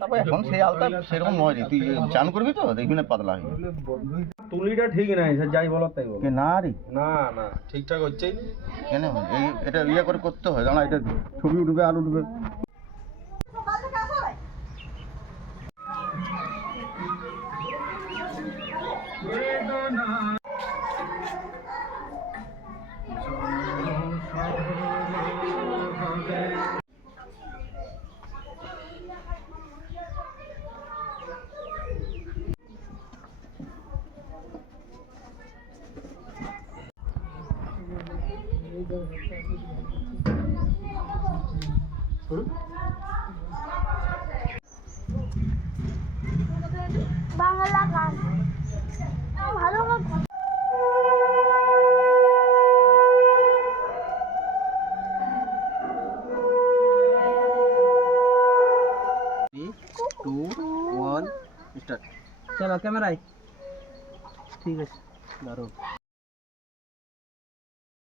তারপর এখন সেই আলতা সেরকম নয় রে, তুই চান করবি তো দেখবি না পাতলা হয়ে তুলিটা ঠিক নাই, যাই বলো তাই বলো। না রে, না না ঠিকঠাক হচ্ছেই না। কেন এই এটা ইয়ে করে করতে হয়, দাঁড়া এটা ছবি উঠবে আর উঠবে। বাংলা গান ভালো গান। 3, 2, 1 স্টার্ট। চলো ক্যামেরায়। ঠিক আছে, দারুণ।